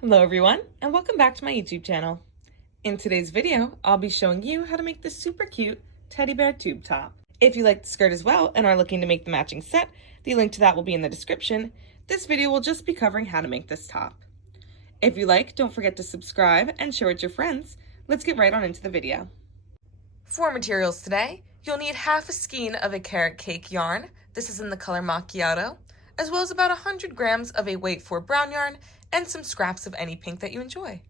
Hello everyone, and welcome back to my YouTube channel. In today's video, I'll be showing you how to make this super cute teddy bear tube top. If you like the skirt as well and are looking to make the matching set, the link to that will be in the description. This video will just be covering how to make this top. If you like, don't forget to subscribe and share with your friends. Let's get right on into the video. For materials today, you'll need half a skein of a carrot cake yarn. This is in the color macchiato, as well as about 100 grams of a weight 4 brown yarn and some scraps of any pink that you enjoy.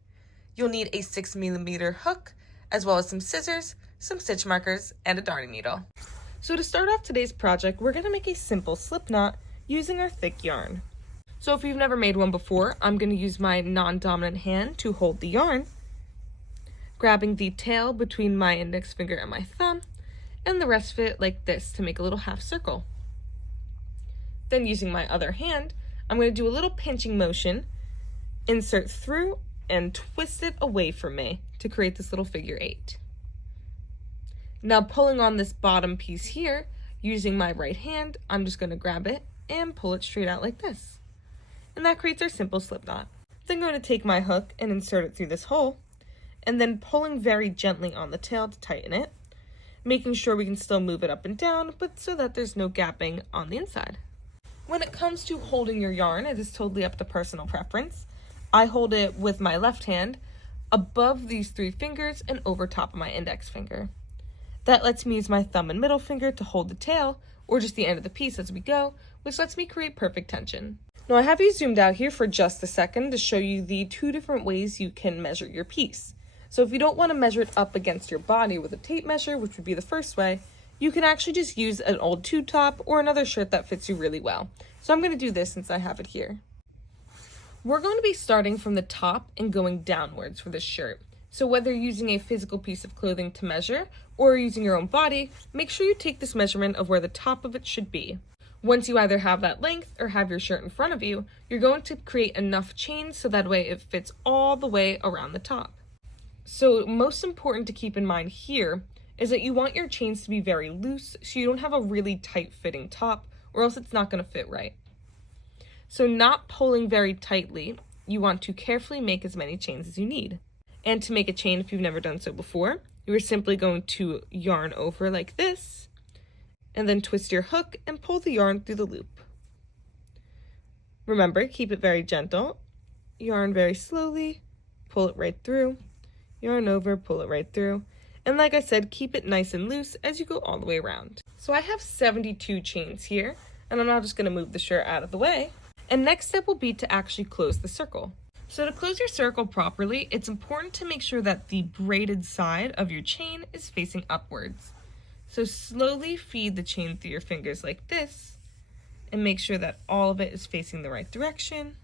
You'll need a 6mm hook, as well as some scissors, some stitch markers, and a darning needle. So to start off today's project, we're going to make a simple slip knot using our thick yarn. So if you've never made one before, I'm going to use my non-dominant hand to hold the yarn, grabbing the tail between my index finger and my thumb, and the rest of it like this to make a little half circle. Then using my other hand, I'm going to do a little pinching motion, insert through, and twist it away from me to create this little figure 8. Now pulling on this bottom piece here, using my right hand, I'm just going to grab it and pull it straight out like this. And that creates our simple slip knot. Then I'm going to take my hook and insert it through this hole, and then pulling very gently on the tail to tighten it, making sure we can still move it up and down, but so that there's no gapping on the inside. When it comes to holding your yarn, it is totally up to personal preference. I hold it with my left hand above these 3 fingers and over top of my index finger. That lets me use my thumb and middle finger to hold the tail or just the end of the piece as we go, which lets me create perfect tension. Now I have you zoomed out here for just a second to show you the 2 different ways you can measure your piece. So if you don't want to measure it up against your body with a tape measure, which would be the first way, you can actually just use an old tube top or another shirt that fits you really well. So I'm going to do this since I have it here. We're going to be starting from the top and going downwards for this shirt. So whether you're using a physical piece of clothing to measure or using your own body, make sure you take this measurement of where the top of it should be. Once you either have that length or have your shirt in front of you, you're going to create enough chains so that way it fits all the way around the top. So most important to keep in mind here is that you want your chains to be very loose so you don't have a really tight fitting top, or else it's not going to fit right. So not pulling very tightly, you want to carefully make as many chains as you need. And to make a chain, if you've never done so before, you are simply going to yarn over like this, and then twist your hook and pull the yarn through the loop. Remember, keep it very gentle, yarn very slowly, pull it right through, yarn over, pull it right through, and like I said, keep it nice and loose as you go all the way around. So I have 72 chains here, and I'm now just going to move the shirt out of the way. And next step will be to actually close the circle. So to close your circle properly, it's important to make sure that the braided side of your chain is facing upwards. So slowly feed the chain through your fingers like this, and make sure that all of it is facing the right direction.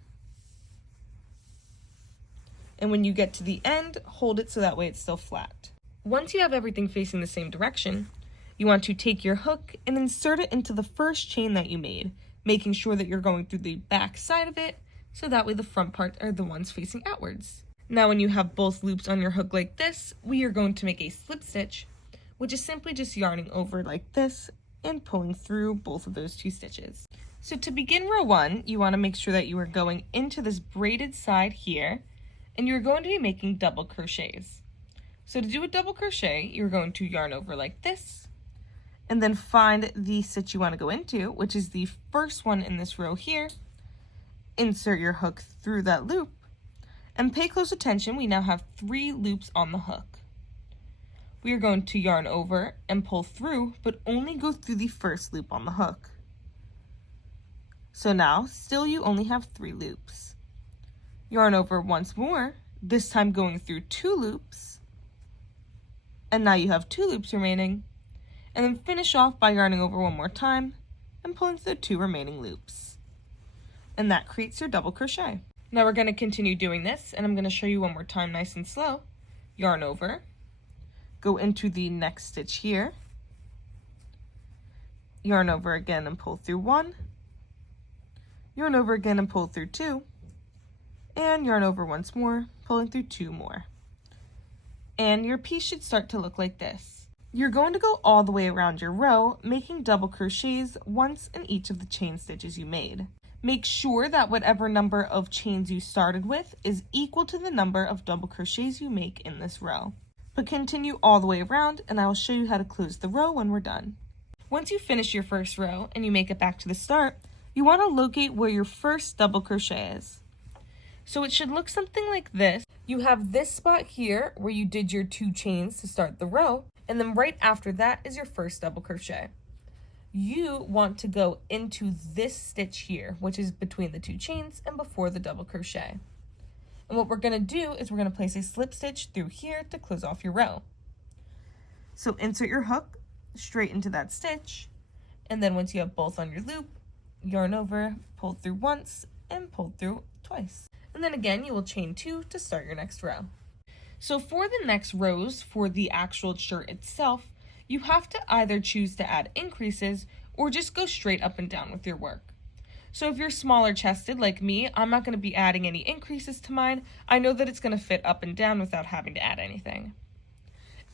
And when you get to the end, hold it so that way it's still flat. Once you have everything facing the same direction, you want to take your hook and insert it into the first chain that you made, making sure that you're going through the back side of it, so that way the front part are the ones facing outwards. Now when you have both loops on your hook like this, we are going to make a slip stitch, which is simply just yarning over like this and pulling through both of those 2 stitches. So to begin row 1, you want to make sure that you are going into this braided side here, and you're going to be making double crochets. So to do a double crochet, you're going to yarn over like this, and then find the stitch you want to go into, which is the first one in this row here. Insert your hook through that loop, and pay close attention, we now have 3 loops on the hook. We are going to yarn over and pull through, but only go through the first loop on the hook. So now, still you only have 3 loops. Yarn over once more, this time going through 2 loops, and now you have 2 loops remaining, and then finish off by yarning over one more time and pulling through the 2 remaining loops. And that creates your double crochet. Now we're going to continue doing this, and I'm going to show you one more time nice and slow. Yarn over, go into the next stitch here, yarn over again and pull through 1, yarn over again and pull through 2, and yarn over once more, pulling through 2 more. And your piece should start to look like this. You're going to go all the way around your row, making double crochets once in each of the chain stitches you made. Make sure that whatever number of chains you started with is equal to the number of double crochets you make in this row. But continue all the way around, and I will show you how to close the row when we're done. Once you finish your first row and you make it back to the start, you want to locate where your first double crochet is. So it should look something like this. You have this spot here where you did your 2 chains to start the row, and then right after that is your first double crochet. You want to go into this stitch here, which is between the 2 chains and before the double crochet. And what we're going to do is we're going to place a slip stitch through here to close off your row. So insert your hook straight into that stitch, and then once you have both on your loop, yarn over, pull through once, and pull through twice. And then again, you will chain 2 to start your next row. So for the next rows, for the actual shirt itself, you have to either choose to add increases or just go straight up and down with your work. So if you're smaller chested like me, I'm not going to be adding any increases to mine. I know that it's going to fit up and down without having to add anything.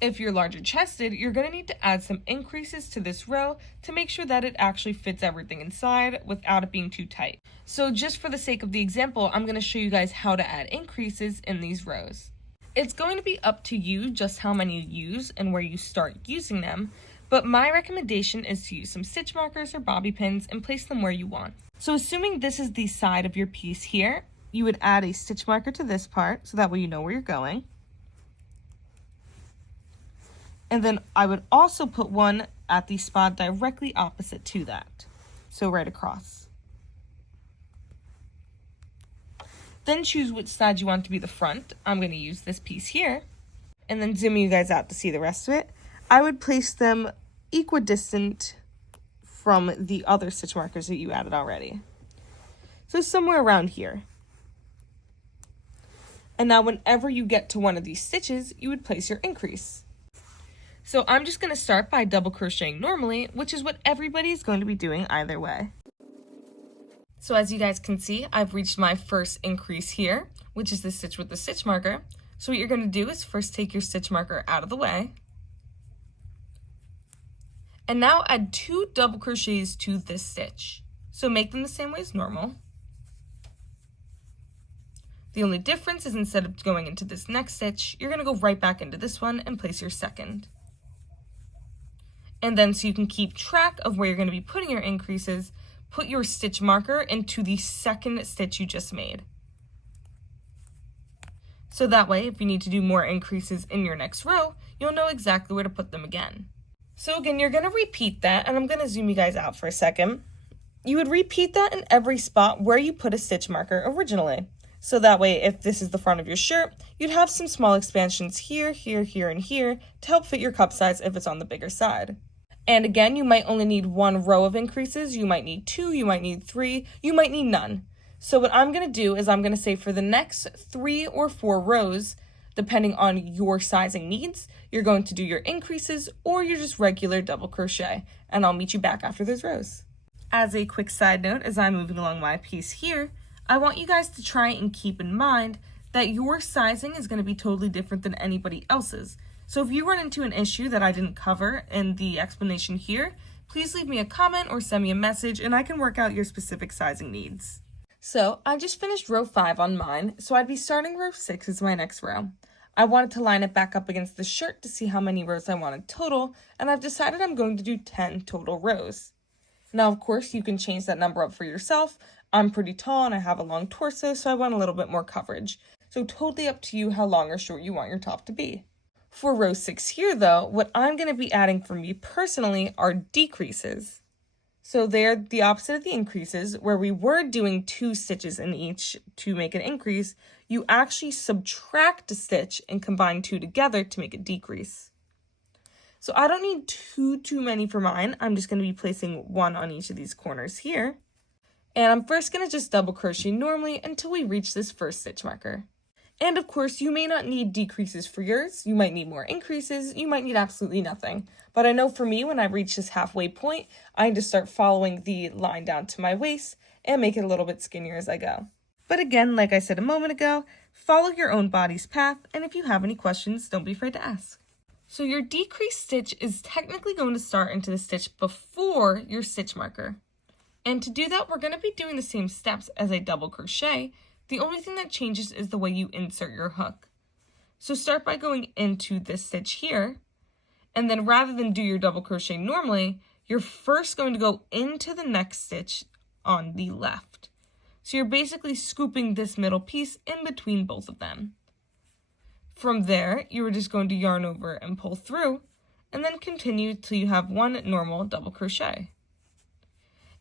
If you're larger chested, you're going to need to add some increases to this row to make sure that it actually fits everything inside without it being too tight. So just for the sake of the example, I'm going to show you guys how to add increases in these rows. It's going to be up to you just how many you use and where you start using them, but my recommendation is to use some stitch markers or bobby pins and place them where you want. So assuming this is the side of your piece here, you would add a stitch marker to this part so that way you know where you're going. And then I would also put one at the spot directly opposite to that, so right across. Then choose which side you want to be the front. I'm going to use this piece here, and then zooming you guys out to see the rest of it. I would place them equidistant from the other stitch markers that you added already. So somewhere around here. And now whenever you get to one of these stitches, you would place your increase. So I'm just going to start by double crocheting normally, which is what everybody is going to be doing either way. So as you guys can see, I've reached my first increase here, which is the stitch with the stitch marker. So what you're going to do is first take your stitch marker out of the way. And now add 2 double crochets to this stitch. So make them the same way as normal. The only difference is instead of going into this next stitch, you're going to go right back into this one and place your second. And then so you can keep track of where you're going to be putting your increases, put your stitch marker into the second stitch you just made. So that way, if you need to do more increases in your next row, you'll know exactly where to put them again. So again, you're going to repeat that, and I'm going to zoom you guys out for a second. You would repeat that in every spot where you put a stitch marker originally. So that way, if this is the front of your shirt, you'd have some small expansions here, here, here, and here to help fit your cup size if it's on the bigger side. And again, you might only need 1 row of increases, you might need 2, you might need 3, you might need none. So what I'm going to do is I'm going to say for the next 3 or 4 rows, depending on your sizing needs, you're going to do your increases or your just regular double crochet, and I'll meet you back after those rows. As a quick side note, as I'm moving along my piece here, I want you guys to try and keep in mind that your sizing is going to be totally different than anybody else's. So if you run into an issue that I didn't cover in the explanation here, please leave me a comment or send me a message and I can work out your specific sizing needs. So I just finished row 5 on mine, so I'd be starting row 6 as my next row. I wanted to line it back up against the shirt to see how many rows I wanted total, and I've decided I'm going to do 10 total rows. Now, of course, you can change that number up for yourself. I'm pretty tall and I have a long torso, so I want a little bit more coverage. So totally up to you how long or short you want your top to be. For row 6 here, though, what I'm going to be adding for me personally are decreases. So they're the opposite of the increases, where we were doing 2 stitches in each to make an increase. You actually subtract a stitch and combine 2 together to make a decrease. So I don't need too many for mine. I'm just going to be placing 1 on each of these corners here. And I'm first going to just double crochet normally until we reach this first stitch marker. And of course, you may not need decreases for yours. You might need more increases. You might need absolutely nothing. But I know for me, when I reach this halfway point, I need to start following the line down to my waist and make it a little bit skinnier as I go. But again, like I said a moment ago, follow your own body's path. And if you have any questions, don't be afraid to ask. So your decrease stitch is technically going to start into the stitch before your stitch marker. And to do that, we're going to be doing the same steps as a double crochet. The only thing that changes is the way you insert your hook. So start by going into this stitch here, and then rather than do your double crochet normally, you're first going to go into the next stitch on the left. So you're basically scooping this middle piece in between both of them. From there, you are just going to yarn over and pull through, and then continue till you have one normal double crochet.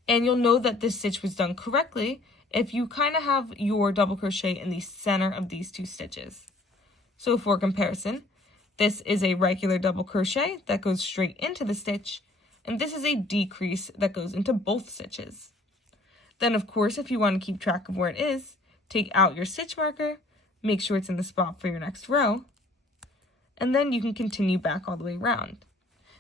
And you'll know that this stitch was done correctly if you kind of have your double crochet in the center of these two stitches. So for comparison, this is a regular double crochet that goes straight into the stitch, and this is a decrease that goes into both stitches. Then of course, if you want to keep track of where it is, take out your stitch marker, make sure it's in the spot for your next row, and then you can continue back all the way around.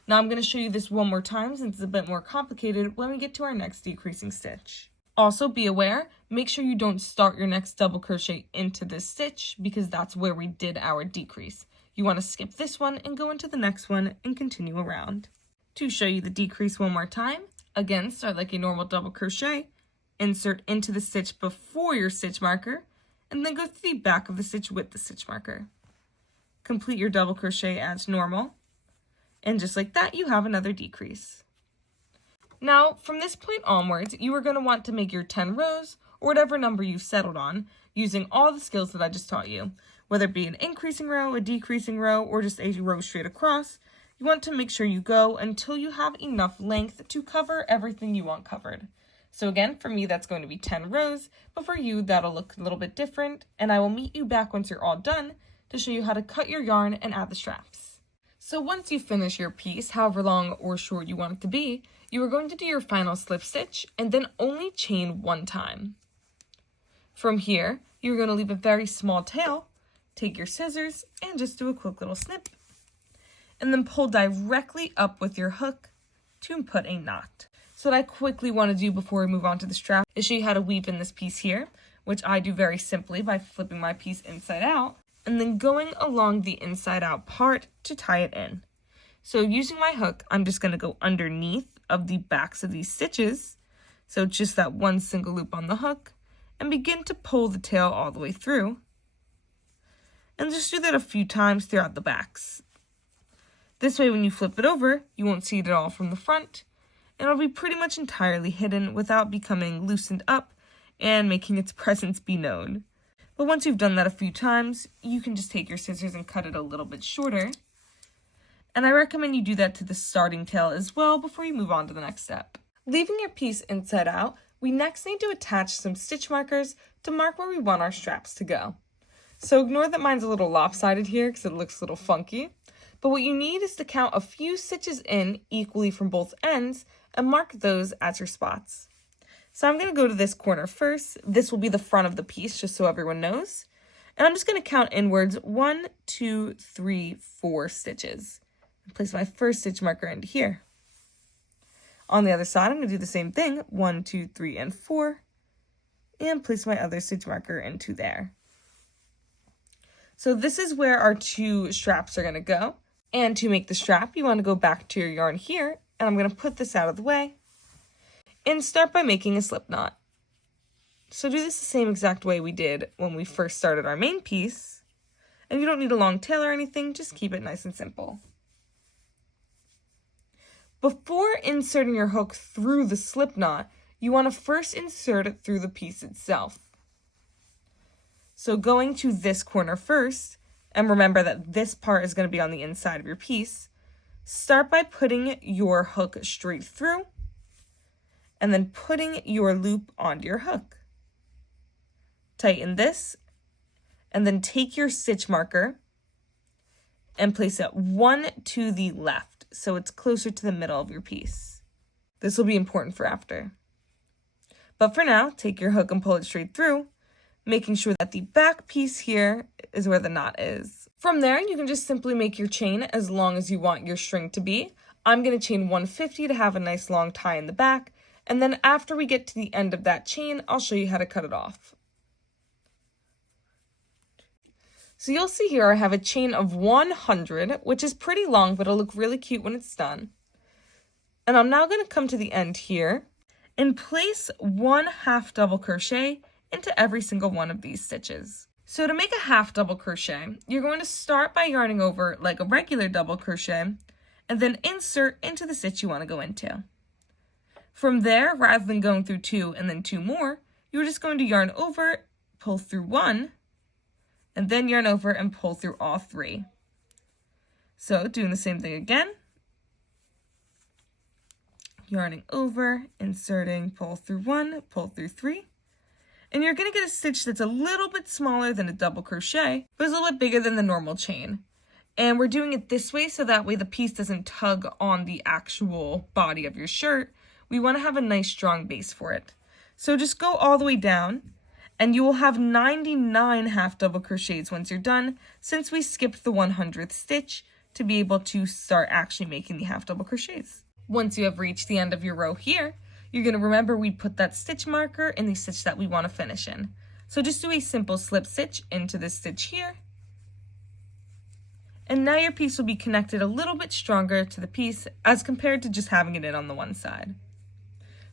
Now I'm going to show you this one more time since it's a bit more complicated when we get to our next decreasing stitch. Also be aware, make sure you don't start your next double crochet into this stitch because that's where we did our decrease. You want to skip this one and go into the next one and continue around. To show you the decrease one more time, again start like a normal double crochet, insert into the stitch before your stitch marker, and then go through the back of the stitch with the stitch marker. Complete your double crochet as normal, and just like that you have another decrease. Now from this point onwards, you are going to want to make your 10 rows or whatever number you've settled on using all the skills that I just taught you. Whether it be an increasing row, a decreasing row, or just a row straight across, you want to make sure you go until you have enough length to cover everything you want covered. So again, for me, that's going to be 10 rows, but for you, that'll look a little bit different, and I will meet you back once you're all done to show you how to cut your yarn and add the straps. So once you finish your piece, however long or short you want it to be, you are going to do your final slip stitch and then only chain one time. From here, you're going to leave a very small tail, take your scissors, and just do a quick little snip, and then pull directly up with your hook to put a knot. So what I quickly want to do before we move on to the strap is show you how to weave in this piece here, which I do very simply by flipping my piece inside out and then going along the inside out part to tie it in. So using my hook, I'm just going to go underneath of the backs of these stitches, so just that one single loop on the hook, and begin to pull the tail all the way through. And just do that a few times throughout the backs. This way when you flip it over, you won't see it at all from the front, and it'll be pretty much entirely hidden without becoming loosened up and making its presence be known. But once you've done that a few times, you can just take your scissors and cut it a little bit shorter. And I recommend you do that to the starting tail as well before you move on to the next step. Leaving your piece inside out, we next need to attach some stitch markers to mark where we want our straps to go. So ignore that mine's a little lopsided here because it looks a little funky. But what you need is to count a few stitches in equally from both ends and mark those as your spots. So I'm going to go to this corner first. This will be the front of the piece just so everyone knows. And I'm just going to count inwards 1, 2, 3, 4 stitches. And place my first stitch marker into here. On the other side, I'm going to do the same thing, 1, 2, 3, and 4. And place my other stitch marker into there. So this is where our two straps are going to go. And to make the strap, you want to go back to your yarn here, and I'm going to put this out of the way, and start by making a slip knot. So do this the same exact way we did when we first started our main piece, and you don't need a long tail or anything, just keep it nice and simple. Before inserting your hook through the slip knot, you want to first insert it through the piece itself. So going to this corner first, and remember that this part is going to be on the inside of your piece, start by putting your hook straight through, and then putting your loop onto your hook. Tighten this, and then take your stitch marker and place it one to the left, so it's closer to the middle of your piece. This will be important for after. But for now, take your hook and pull it straight through, making sure that the back piece here is where the knot is. From there, you can just simply make your chain as long as you want your string to be. I'm going to chain 150 to have a nice long tie in the back, and then after we get to the end of that chain, I'll show you how to cut it off. So you'll see here I have a chain of 100, which is pretty long, but it'll look really cute when it's done. And I'm now going to come to the end here and place 1 half double crochet into every single one of these stitches. So to make a half double crochet, you're going to start by yarning over like a regular double crochet and then insert into the stitch you want to go into. From there, rather than going through 2 and then 2 more, you're just going to yarn over, pull through 1, and then yarn over and pull through all 3. So doing the same thing again, yarning over, inserting, pull through 1, pull through 3, and you're going to get a stitch that's a little bit smaller than a double crochet, but it's a little bit bigger than the normal chain. And we're doing it this way so that way the piece doesn't tug on the actual body of your shirt. We want to have a nice strong base for it. So just go all the way down, and you will have 99 half double crochets once you're done, since we skipped the 100th stitch to be able to start actually making the half double crochets. Once you have reached the end of your row here, you're going to remember we put that stitch marker in the stitch that we want to finish in. So just do a simple slip stitch into this stitch here. And now your piece will be connected a little bit stronger to the piece as compared to just having it in on the one side.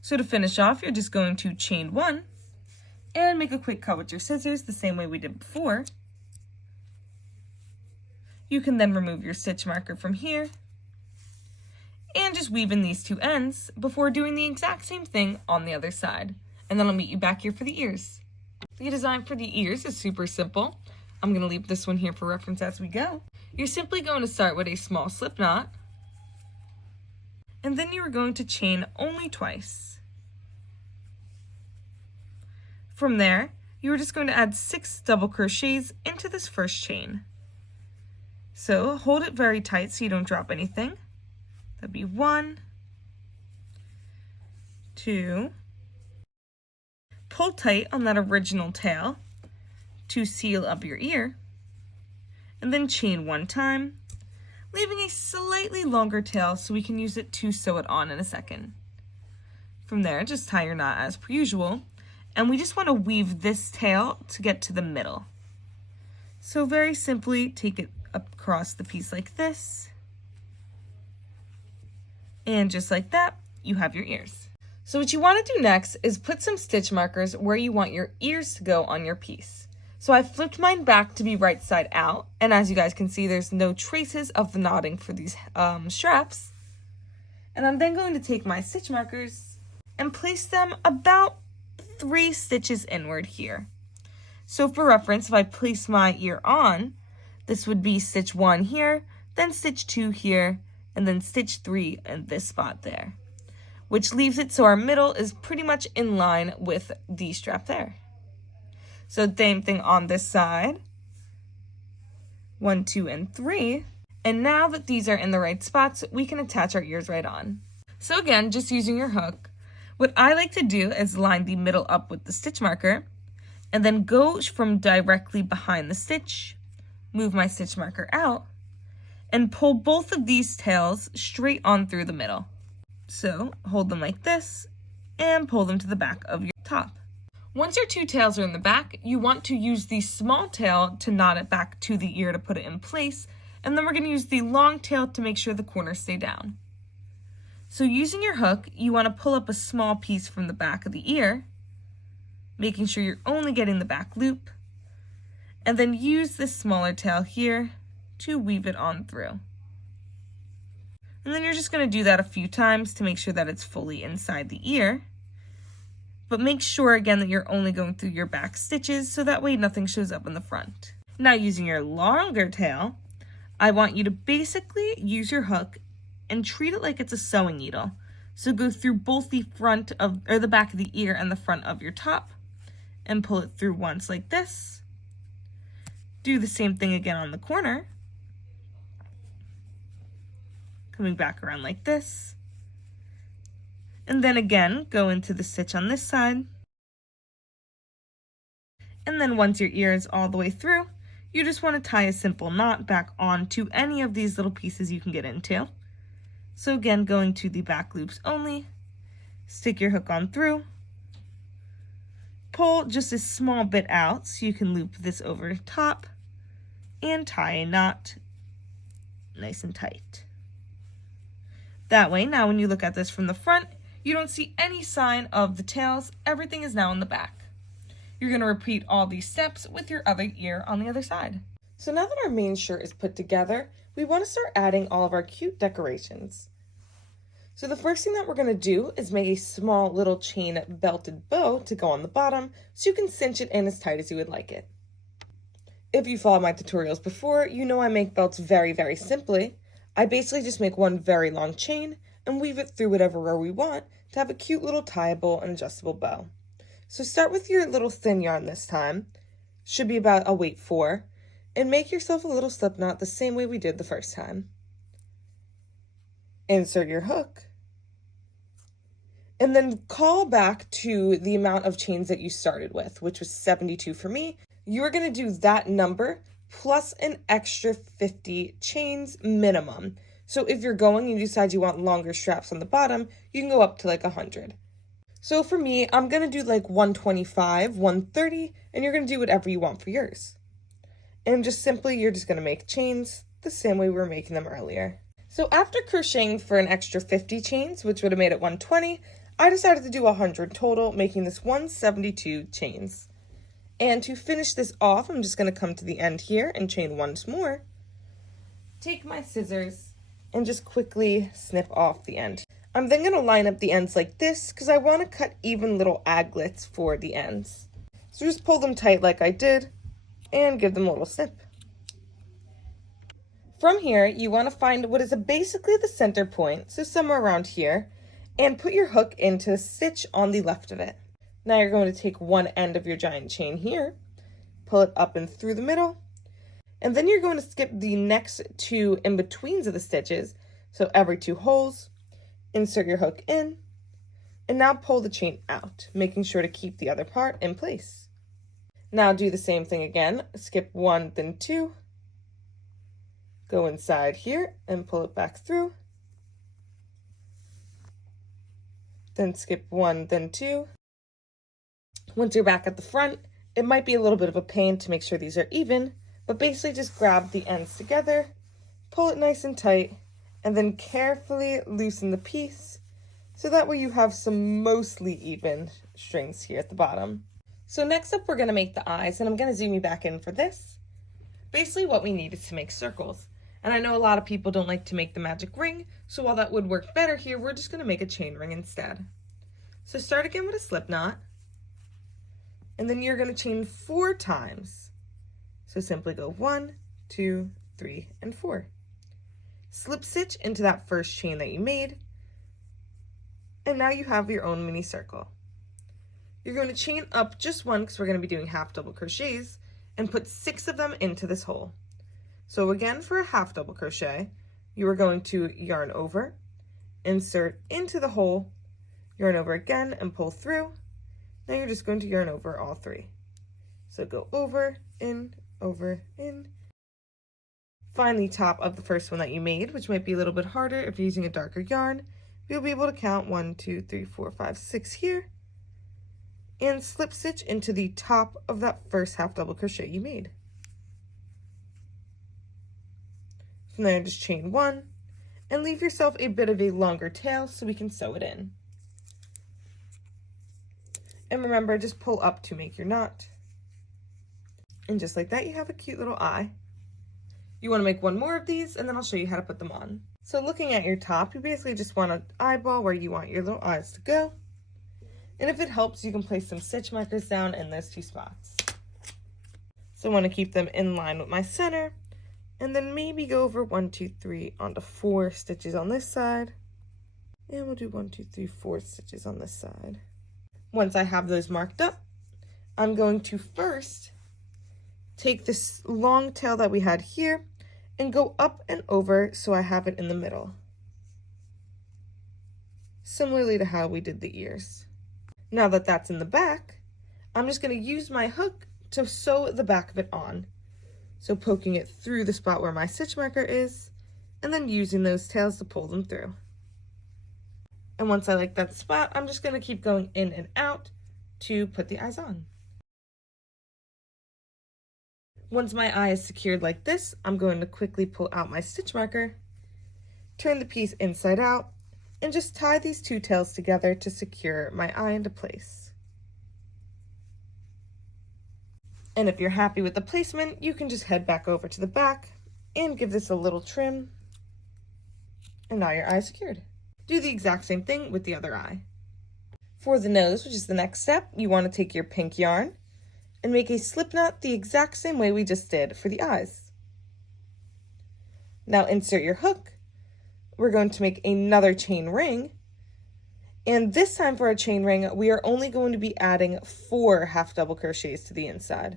So to finish off, you're just going to chain 1 and make a quick cut with your scissors the same way we did before. You can then remove your stitch marker from here and just weave in these 2 ends before doing the exact same thing on the other side. And then I'll meet you back here for the ears. The design for the ears is super simple. I'm going to leave this one here for reference as we go. You're simply going to start with a small slip knot, and then you are going to chain only twice. From there, you are just going to add 6 double crochets into this first chain. So hold it very tight so you don't drop anything. That'd be 1, 2, pull tight on that original tail to seal up your ear, and then chain 1 time, leaving a slightly longer tail so we can use it to sew it on in a second. From there, just tie your knot as per usual, and we just want to weave this tail to get to the middle. So very simply, take it across the piece like this, and just like that, you have your ears. So what you want to do next is put some stitch markers where you want your ears to go on your piece. So I flipped mine back to be right side out, and as you guys can see, there's no traces of the knotting for these straps. And I'm then going to take my stitch markers and place them about 3 stitches inward here. So for reference, if I place my ear on, this would be stitch 1 here, then stitch 2 here, and then stitch 3 in this spot there, which leaves it so our middle is pretty much in line with the strap there. So same thing on this side, 1, 2, and 3. And now that these are in the right spots, we can attach our ears right on. So again, just using your hook, what I like to do is line the middle up with the stitch marker, and then go from directly behind the stitch, move my stitch marker out, and pull both of these tails straight on through the middle. So hold them like this and pull them to the back of your top. Once your 2 tails are in the back, you want to use the small tail to knot it back to the ear to put it in place, and then we're going to use the long tail to make sure the corners stay down. So using your hook, you want to pull up a small piece from the back of the ear, making sure you're only getting the back loop, and then use this smaller tail here to weave it on through. And then you're just going to do that a few times to make sure that it's fully inside the ear. But make sure again that you're only going through your back stitches so that way nothing shows up in the front. Now using your longer tail, I want you to basically use your hook and treat it like it's a sewing needle. So go through both the front of, or the back of the ear and the front of your top and pull it through once like this. Do the same thing again on the corner. Coming back around like this. And then again, go into the stitch on this side. And then once your ear is all the way through, you just want to tie a simple knot back onto any of these little pieces you can get into. So again, going to the back loops only, stick your hook on through, pull just a small bit out so you can loop this over the top, and tie a knot nice and tight. That way, now when you look at this from the front, You don't see any sign of the tails. Everything is now in the back. You're going to repeat all these steps with your other ear on the other side. So now that our main shirt is put together, we want to start adding all of our cute decorations. So the first thing that we're going to do is make a small little chain belted bow to go on the bottom so you can cinch it in as tight as you would like it. If you followed my tutorials before, you know I make belts very, very simply. I basically just make one very long chain and weave it through whatever row we want to have a cute little tieable and adjustable bow. So start with your little thin yarn this time, should be about a weight 4, and make yourself a little slip knot the same way we did the first time. Insert your hook, and then call back to the amount of chains that you started with, which was 72 for me. You're going to do that number plus an extra 50 chains minimum. So if you're going and you decide you want longer straps on the bottom, you can go up to like 100. So for me, I'm going to do like 125, 130, and you're going to do whatever you want for yours. And just simply, you're just going to make chains the same way we were making them earlier. So after crocheting for an extra 50 chains, which would have made it 120, I decided to do 100 total, making this 172 chains. And to finish this off, I'm just going to come to the end here and chain once more. Take my scissors and just quickly snip off the end. I'm then going to line up the ends like this because I want to cut even little aglets for the ends. So just pull them tight like I did and give them a little snip. From here, you want to find what is basically the center point, so somewhere around here, and put your hook into the stitch on the left of it. Now you're going to take one end of your giant chain here, pull it up and through the middle, and then you're going to skip the next 2 in-betweens of the stitches, so every 2 holes, insert your hook in, and now pull the chain out, making sure to keep the other part in place. Now do the same thing again, skip 1, then 2, go inside here and pull it back through, then skip 1, then 2. Once you're back at the front, it might be a little bit of a pain to make sure these are even, but basically just grab the ends together, pull it nice and tight, and then carefully loosen the piece so that way you have some mostly even strings here at the bottom. So next up, we're going to make the eyes, and I'm going to zoom you back in for this. Basically what we need is to make circles. And I know a lot of people don't like to make the magic ring, so while that would work better here, we're just going to make a chain ring instead. So start again with a slip knot, and then you're going to chain 4 times. So simply go 1, 2, 3, and 4. Slip stitch into that first chain that you made, and now you have your own mini circle. You're going to chain up just 1 because we're going to be doing half double crochets, and put 6 of them into this hole. So again, for a half double crochet, you are going to yarn over, insert into the hole, yarn over again and pull through. Now you're just going to yarn over all 3. So go over, in, find the top of the first one that you made, which might be a little bit harder if you're using a darker yarn. You'll be able to count 1, 2, 3, 4, 5, 6 here, and slip stitch into the top of that first half double crochet you made. From there, just chain 1 and leave yourself a bit of a longer tail so we can sew it in. And remember, just pull up to make your knot. And just like that, you have a cute little eye. You want to make 1 more of these, and then I'll show you how to put them on. So looking at your top, you basically just want to eyeball where you want your little eyes to go. And if it helps, you can place some stitch markers down in those 2 spots. So I want to keep them in line with my center, and then maybe go over 1, 2, 3 onto 4 stitches on this side. And we'll do 1, 2, 3, 4 stitches on this side. Once I have those marked up, I'm going to first take this long tail that we had here and go up and over so I have it in the middle. Similarly to how we did the ears. Now that that's in the back, I'm just going to use my hook to sew the back of it on. So poking it through the spot where my stitch marker is, and then using those tails to pull them through. And once I like that spot, I'm just going to keep going in and out to put the eyes on. Once my eye is secured like this, I'm going to quickly pull out my stitch marker, turn the piece inside out, and just tie these two tails together to secure my eye into place. And if you're happy with the placement, you can just head back over to the back and give this a little trim. And now your eye is secured. Do the exact same thing with the other eye. For the nose, which is the next step, you want to take your pink yarn and make a slip knot the exact same way we just did for the eyes. Now insert your hook. We're going to make another chain ring. And this time for our chain ring, we are only going to be adding 4 half double crochets to the inside.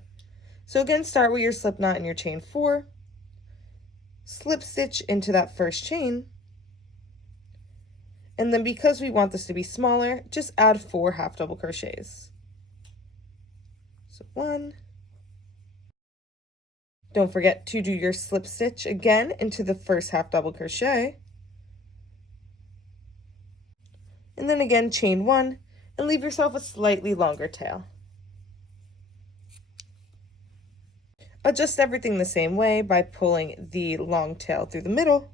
So again, start with your slip knot in your chain 4, slip stitch into that first chain, and then because we want this to be smaller, just add 4 half double crochets. So 1. Don't forget to do your slip stitch again into the first half double crochet. And then again chain 1 and leave yourself a slightly longer tail. Adjust everything the same way by pulling the long tail through the middle.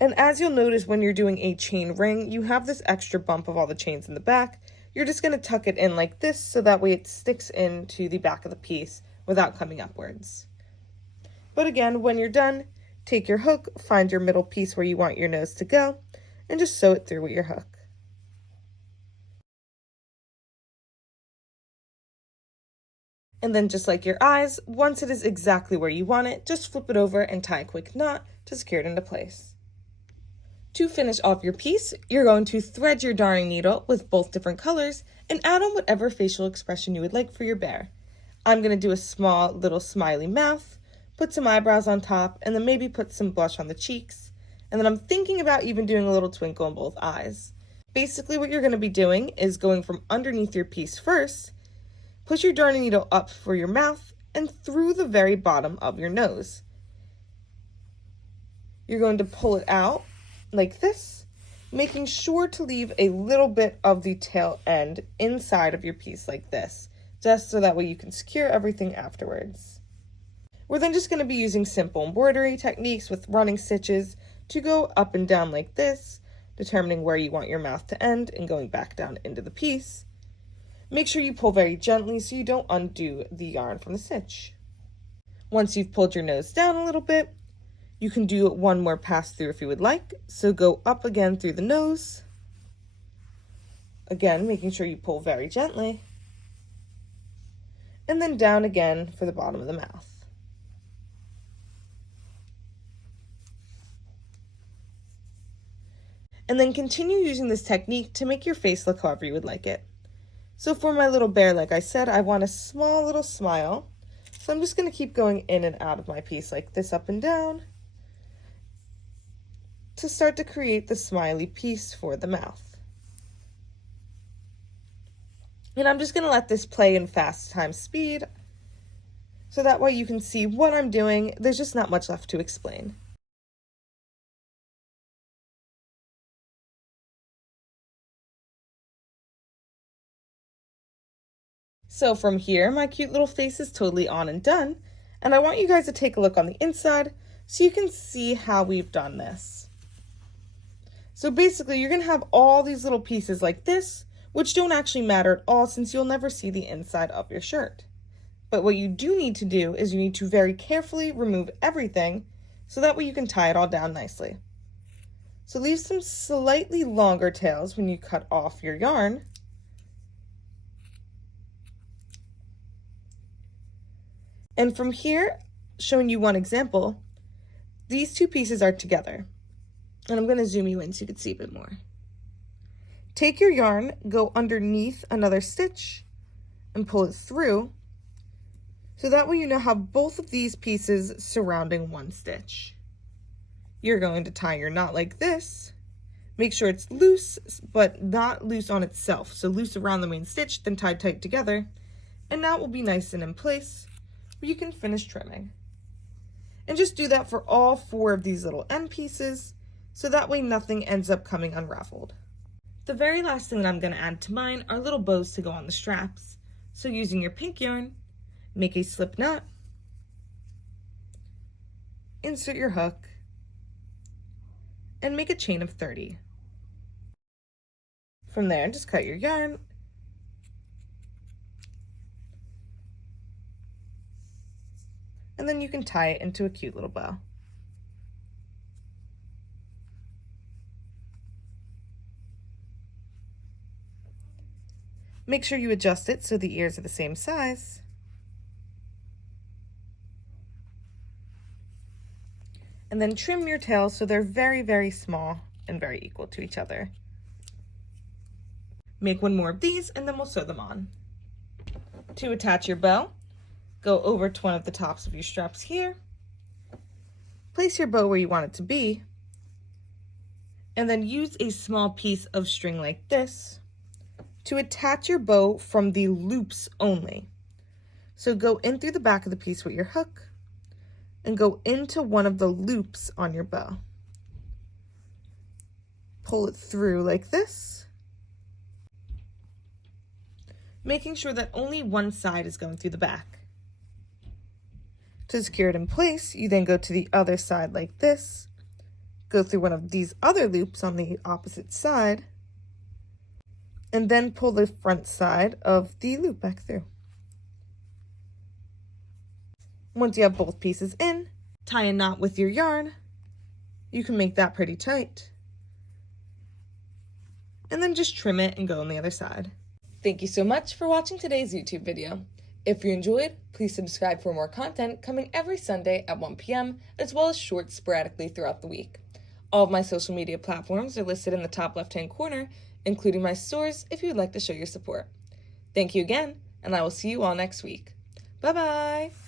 And as you'll notice when you're doing a chain ring, you have this extra bump of all the chains in the back. You're just going to tuck it in like this so that way it sticks into the back of the piece without coming upwards. But again, when you're done, take your hook, find your middle piece where you want your nose to go, and just sew it through with your hook. And then just like your eyes, once it is exactly where you want it, just flip it over and tie a quick knot to secure it into place. To finish off your piece, you're going to thread your darning needle with both different colors and add on whatever facial expression you would like for your bear. I'm going to do a small little smiley mouth, put some eyebrows on top, and then maybe put some blush on the cheeks. And then I'm thinking about even doing a little twinkle in both eyes. Basically what you're going to be doing is going from underneath your piece first, push your darning needle up for your mouth and through the very bottom of your nose. You're going to pull it out like this, making sure to leave a little bit of the tail end inside of your piece like this, just so that way you can secure everything afterwards. We're then just going to be using simple embroidery techniques with running stitches to go up and down like this, determining where you want your mouth to end and going back down into the piece. Make sure you pull very gently so you don't undo the yarn from the stitch. Once you've pulled your nose down a little bit, you can do one more pass through if you would like. So go up again through the nose. Again, making sure you pull very gently. And then down again for the bottom of the mouth. And then continue using this technique to make your face look however you would like it. So for my little bear, like I said, I want a small little smile. So I'm just going to keep going in and out of my piece like this, up and down, to start to create the smiley piece for the mouth. And I'm just going to let this play in fast time speed, so that way you can see what I'm doing. There's just not much left to explain. So from here, my cute little face is totally on and done, and I want you guys to take a look on the inside so you can see how we've done this. So basically, you're going to have all these little pieces like this, which don't actually matter at all since you'll never see the inside of your shirt. But what you do need to do is you need to very carefully remove everything so that way you can tie it all down nicely. So leave some slightly longer tails when you cut off your yarn. And from here, showing you one example, these two pieces are together. And I'm going to zoom you in so you can see a bit more. Take your yarn, go underneath another stitch, and pull it through. So that way you now have both of these pieces surrounding one stitch. You're going to tie your knot like this. Make sure it's loose, but not loose on itself. So loose around the main stitch, then tied tight together. And now it will be nice and in place, where you can finish trimming. And just do that for all 4 of these little end pieces, so that way nothing ends up coming unraveled. The very last thing that I'm going to add to mine are little bows to go on the straps. So using your pink yarn, make a slip knot, insert your hook, and make a chain of 30. From there, just cut your yarn and then you can tie it into a cute little bow. Make sure you adjust it so the ears are the same size. And then trim your tails so they're very, very small and very equal to each other. Make one more of these and then we'll sew them on. To attach your bow, go over to one of the tops of your straps here. Place your bow where you want it to be. And then use a small piece of string like this to attach your bow from the loops only. So go in through the back of the piece with your hook and go into one of the loops on your bow. Pull it through like this, making sure that only one side is going through the back. To secure it in place, you then go to the other side like this, go through one of these other loops on the opposite side, and then pull the front side of the loop back through. Once you have both pieces in, tie a knot with your yarn. You can make that pretty tight. And then just trim it and go on the other side. Thank you so much for watching today's YouTube video. If you enjoyed, please subscribe for more content coming every Sunday at 1 p.m. as well as shorts sporadically throughout the week. All of my social media platforms are listed in the top left-hand corner, including my stores if you would like to show your support. Thank you again, and I will see you all next week. Bye-bye!